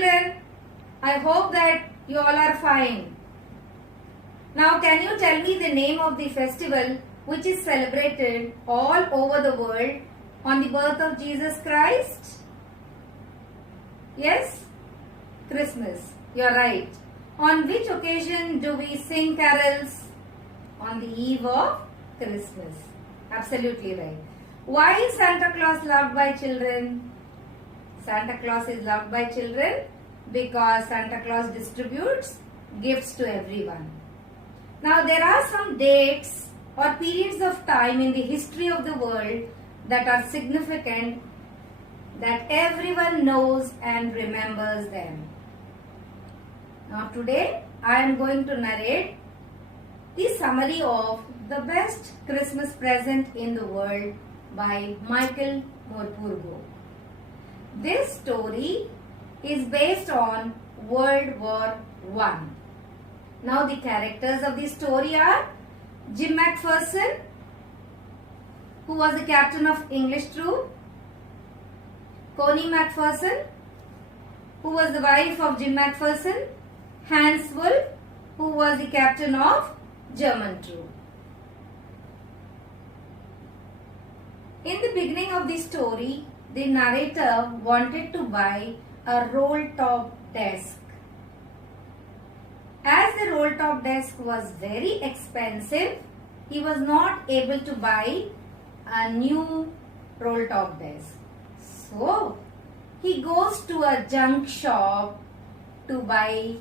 children, I hope that you all are fine. Now can you tell me the name of the festival which is celebrated all over the world on the birth of Jesus Christ? Yes? Christmas. You are right. On which occasion do we sing carols? On the eve of Christmas. Absolutely right. Why is Santa Claus loved by children? Santa Claus is loved by children because Santa Claus distributes gifts to everyone. Now there are some dates or periods of time in the history of the world that are significant, that everyone knows and remembers them. Now today I am going to narrate the summary of the best Christmas present in the world by Michael Morpurgo. This story is based on World War I. Now the characters of the story are Jim McPherson, who was the captain of English troop, Connie McPherson, who was the wife of Jim McPherson, Hans Wolf, who was the captain of German troop. In the beginning of the story, the narrator wanted to buy a roll-top desk. As the roll-top desk was very expensive, he was not able to buy a new roll-top desk. So, he goes to a junk shop to buy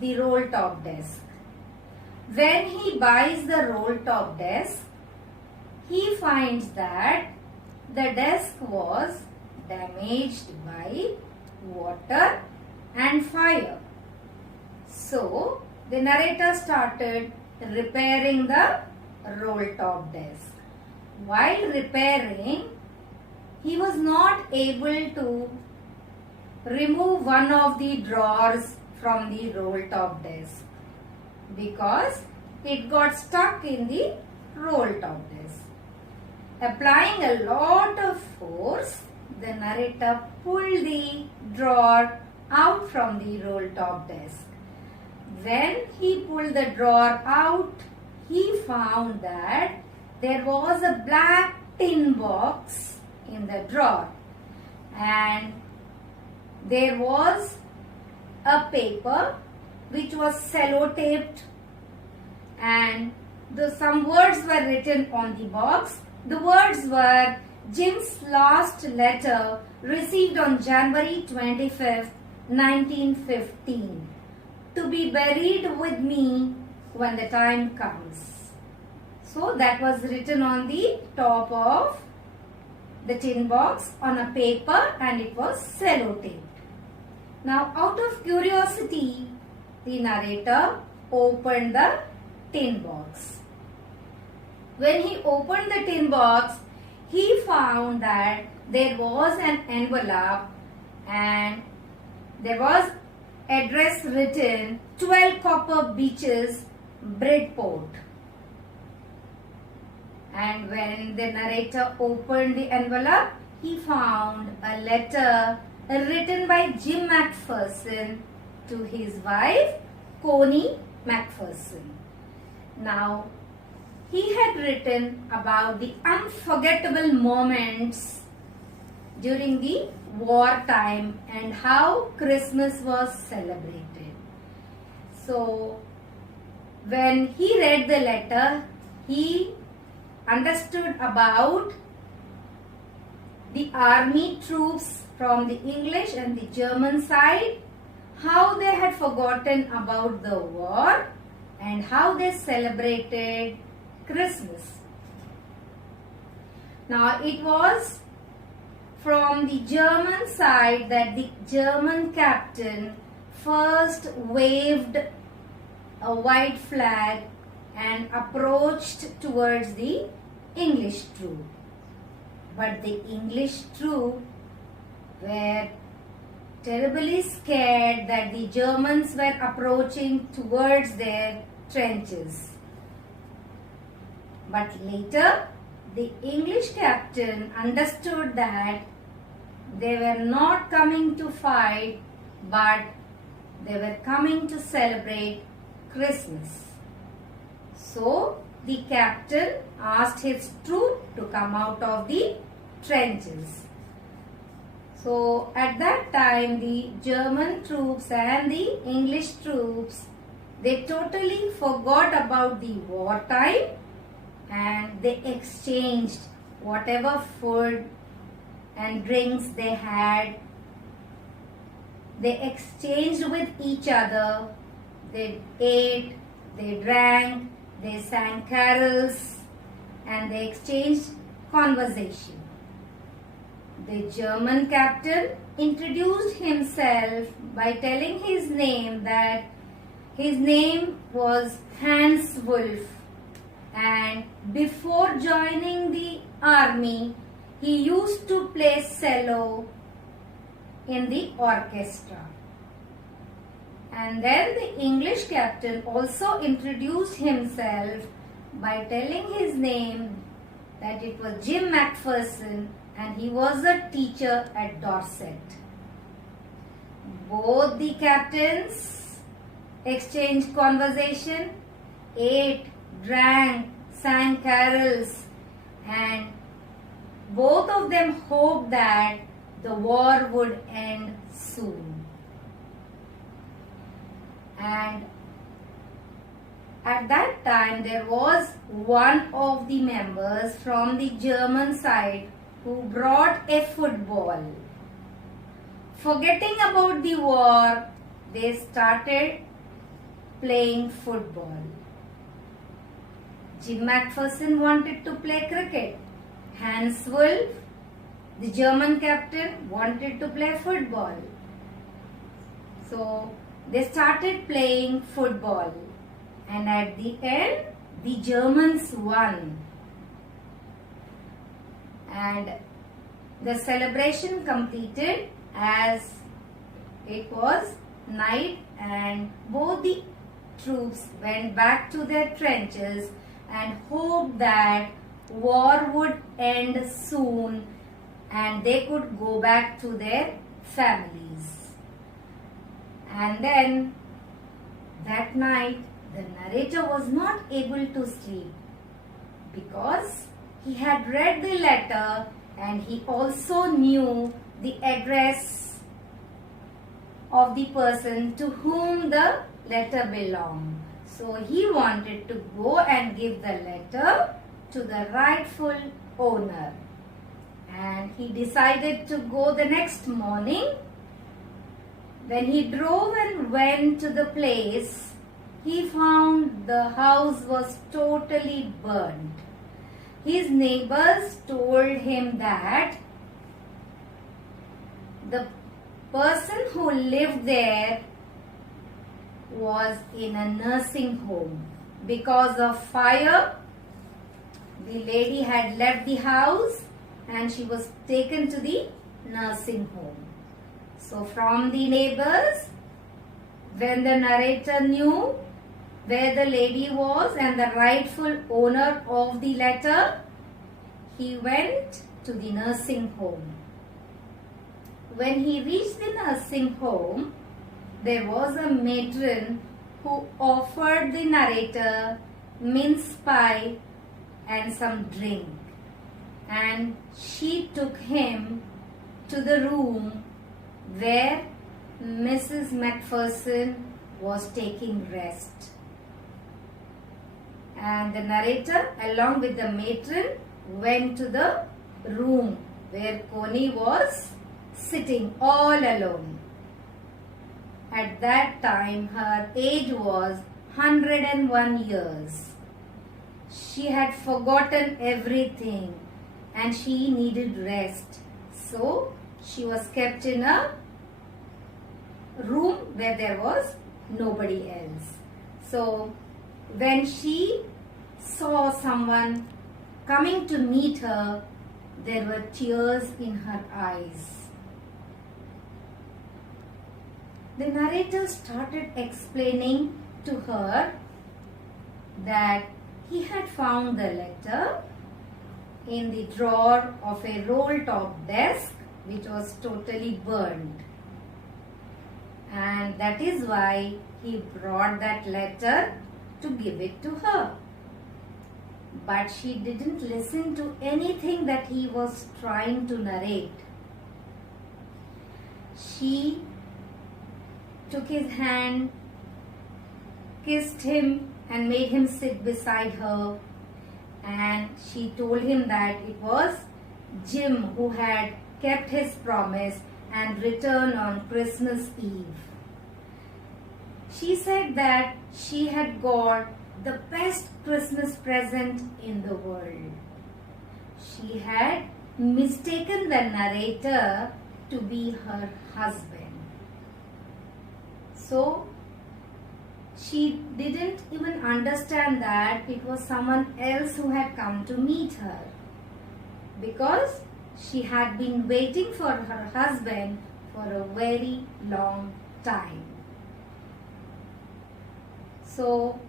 the roll-top desk. When he buys the roll-top desk, he finds that the desk was damaged by water and fire. So, the narrator started repairing the roll-top desk. While repairing, he was not able to remove one of the drawers from the roll-top desk because it got stuck in the roll-top desk. Applying a lot of force, the narrator pulled the drawer out from the roll-top desk. When he pulled the drawer out, he found that there was a black tin box in the drawer and there was a paper which was sellotaped and some words were written on the box. The words were Jim's last letter received on January 25th, 1915. To be buried with me when the time comes. So that was written on the top of the tin box on a paper and it was sellotaped. Now out of curiosity, the narrator opened the tin box. When he opened the tin box, he found that there was an envelope and there was address written 12 Copper Beeches, Bridport. And when the narrator opened the envelope, he found a letter written by Jim McPherson to his wife, Connie McPherson. Now, he had written about the unforgettable moments during the wartime and how Christmas was celebrated. So, when he read the letter, he understood about the army troops from the English and the German side, how they had forgotten about the war and how they celebrated Christmas. Now, it was from the German side that the German captain first waved a white flag and approached towards the English troop. But the English troop were terribly scared that the Germans were approaching towards their trenches. But later, the English captain understood that they were not coming to fight, but they were coming to celebrate Christmas. So the captain asked his troop to come out of the trenches. So at that time the German troops and the English troops, they totally forgot about the wartime and they exchanged whatever food and drinks they had. They exchanged with each other. They ate, they drank, they sang carols, and they exchanged conversation. The German captain introduced himself by telling his name, that his name was Hans Wolf, and before joining the army, he used to play cello in the orchestra. And then the English captain also introduced himself by telling his name, that it was Jim Macpherson, and he was a teacher at Dorset. Both the captains exchanged conversation, ate, drank, sang carols, and both of them hoped that the war would end soon. And at that time there was one of the members from the German side who brought a football. Forgetting about the war, they started playing football. Jim Macpherson wanted to play cricket. Hans Wolf, the German captain, wanted to play football. So they started playing football, and at the end the Germans won. And the celebration completed as it was night, and both the troops went back to their trenches and hoped that war would end soon and they could go back to their families. And then that night the narrator was not able to sleep because he had read the letter and he also knew the address of the person to whom the letter belonged. So he wanted to go and give the letter to the rightful owner. And he decided to go the next morning. When he drove and went to the place, he found the house was totally burned. His neighbors told him that the person who lived there was in a nursing home. Because of fire, the lady had left the house and she was taken to the nursing home. So from the neighbors, when the narrator knew where the lady was and the rightful owner of the letter, he went to the nursing home. When he reached the nursing home, there was a matron who offered the narrator mince pie and some drink, and she took him to the room where Mrs. Macpherson was taking rest. And the narrator along with the matron went to the room where Connie was sitting all alone. At that time her age was 101 years. She had forgotten everything and she needed rest. So she was kept in a room where there was nobody else. So when she saw someone coming to meet her, there were tears in her eyes. The narrator started explaining to her that he had found the letter in the drawer of a roll-top desk which was totally burned. and that is why he brought that letter to give it to her. But she didn't listen to anything that he was trying to narrate. She took his hand, kissed him and made him sit beside her, and she told him that it was Jim who had kept his promise and returned on Christmas Eve. She said that she had got the best Christmas present in the world. She had mistaken the narrator to be her husband. So she didn't even understand that it was someone else who had come to meet her, because she had been waiting for her husband for a very long time. So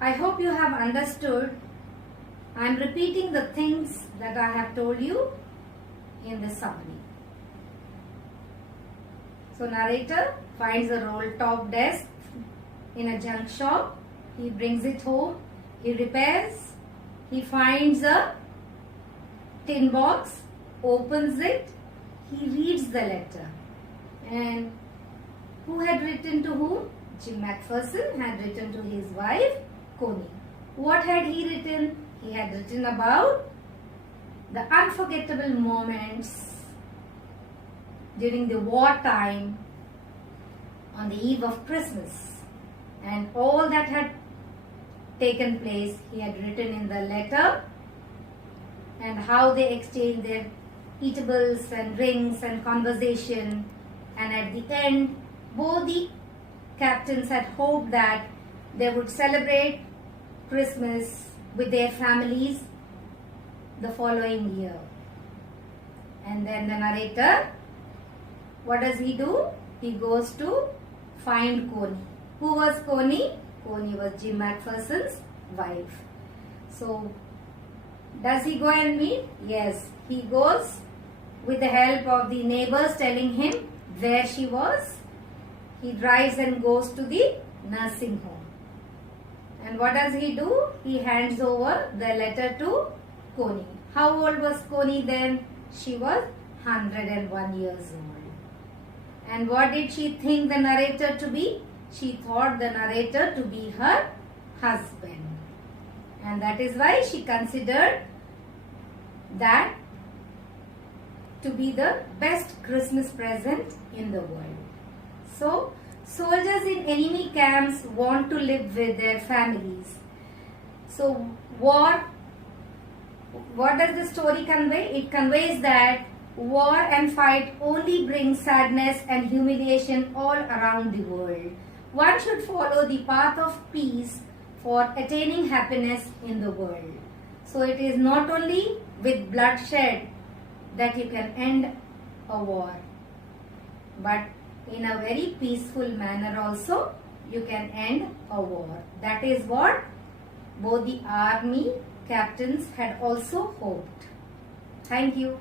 I hope you have understood. I am repeating the things that I have told you in the summary. So narrator finds a roll top desk in a junk shop. He brings it home. He repairs. He finds a tin box, opens it. He reads the letter. And who had written to whom? Jim McPherson had written to his wife, Connie. What had he written? He had written about the unforgettable moments during the wartime on the eve of Christmas. And all that had taken place, he had written in the letter, and how they exchanged their eatables and drinks and conversation. And at the end, both the captains had hoped that they would celebrate Christmas with their families the following year. And then the narrator, what does he do? He goes to find Connie. Who was Connie? Connie was Jim McPherson's wife. So, does he go and meet? Yes, he goes with the help of the neighbors telling him where she was. He drives and goes to the nursing home. And what does he do? He hands over the letter to Connie. How old was Connie then? She was 101 years old. And what did she think the narrator to be? She thought the narrator to be her husband. And that is why she considered that to be the best Christmas present in the world. So, soldiers in enemy camps want to live with their families. So, what does the story convey? It conveys that war and fight only bring sadness and humiliation all around the world. One should follow the path of peace for attaining happiness in the world. So it is not only with bloodshed that you can end a war, but in a very peaceful manner also you can end a war. That is what both the army captains had also hoped. Thank you.